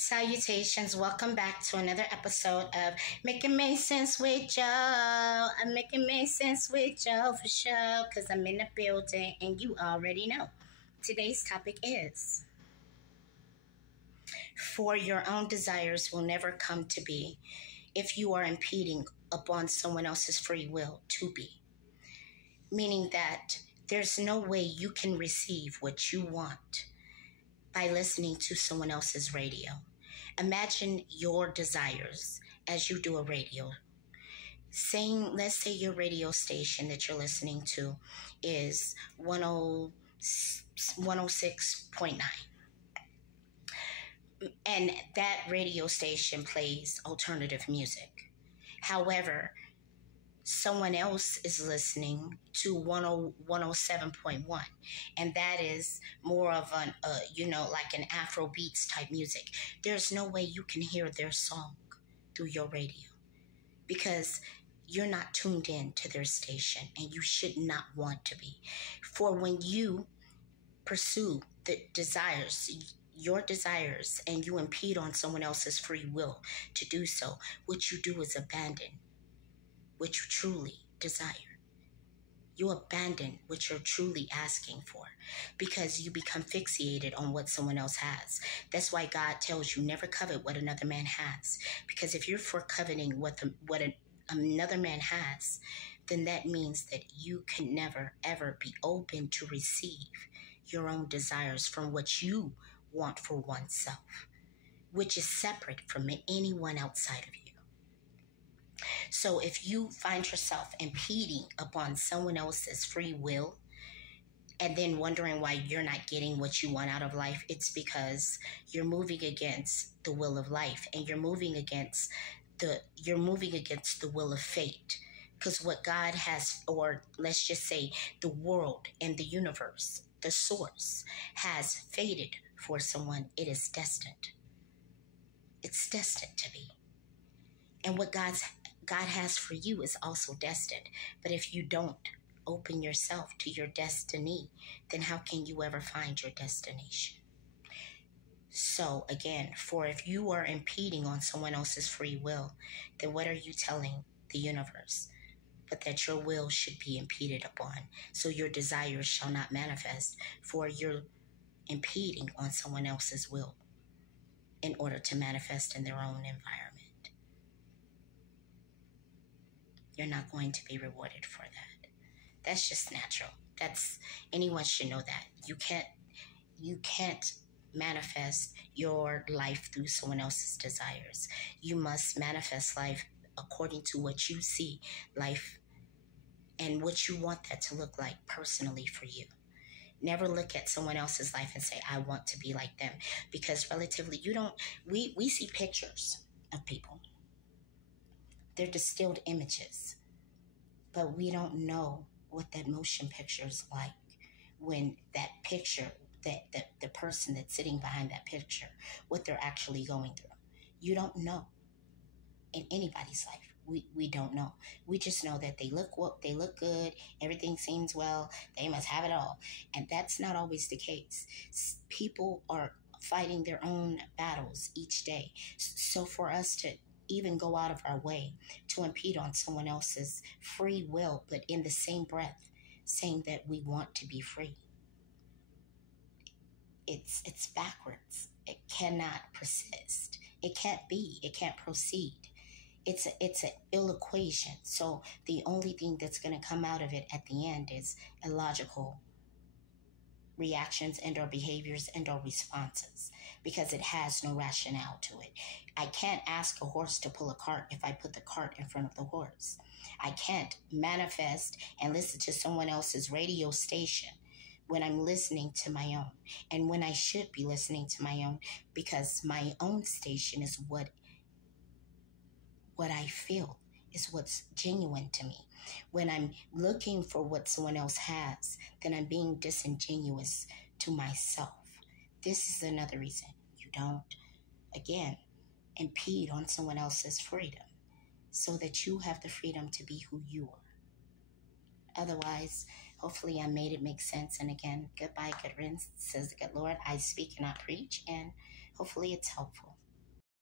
Salutations. Welcome back to another episode of Making Make Sense with Joe. I'm making make sense with Joe for sure because I'm in the building and you already know. Today's topic is for your own desires will never come to be if you are impeding upon someone else's free will to be. Meaning that there's no way you can receive what you want by listening to someone else's radio. Imagine your desires as you do a radio. Let's say your radio station that you're listening to is 106.9. And that radio station plays alternative music. However, someone else is listening to 107.1, and that is more of an like an Afro beats type music. There's no way you can hear their song through your radio because you're not tuned in to their station, and you should not want to be. For when you pursue your desires and you impede on someone else's free will to do so, what you do is abandon what you truly desire. You abandon what you're truly asking for because you become fixated on what someone else has. That's why God tells you never covet what another man has. Because if you're for coveting what another man has, then that means that you can never, ever be open to receive your own desires from what you want for oneself, which is separate from anyone outside of you. So if you find yourself impeding upon someone else's free will and then wondering why you're not getting what you want out of life, it's because you're moving against the will of life, and you're moving against the will of fate. Because what God has, or let's just say the world and the universe, the source, has fated for someone, it is destined. It's destined to be. And what God has for you is also destined. But if you don't open yourself to your destiny, then how can you ever find your destination? So again, for if you are impeding on someone else's free will, then what are you telling the universe? But that your will should be impeded upon, so your desires shall not manifest, for you're impeding on someone else's will in order to manifest in their own environment. You're not going to be rewarded for that. That's just natural. Anyone should know that. You can't manifest your life through someone else's desires. You must manifest life according to what you see life and what you want that to look like personally for you. Never look at someone else's life and say, I want to be like them. Because relatively, we see pictures of people. They're distilled images. But we don't know what that motion picture is like when that picture, the person that's sitting behind that picture, what they're actually going through. You don't know in anybody's life. We don't know. We just know that they look good, everything seems well, they must have it all. And that's not always the case. People are fighting their own battles each day. So for us to even go out of our way to impede on someone else's free will, but in the same breath saying that we want to be free, it's backwards. It cannot persist. It can't be. It can't proceed. It's an ill equation. So the only thing that's going to come out of it at the end is illogical reactions and or behaviors and or responses, because it has no rationale to it. I can't ask a horse to pull a cart if I put the cart in front of the horse. I can't manifest and listen to someone else's radio station when I'm listening to my own, and when I should be listening to my own, because my own station is what I feel is what's genuine to me. When I'm looking for what someone else has, then I'm being disingenuous to myself. This is another reason you don't, again, impede on someone else's freedom, so that you have the freedom to be who you are. Otherwise, hopefully I made it make sense. And again, goodbye, good riddance, says the good Lord. I speak and not preach, and hopefully it's helpful.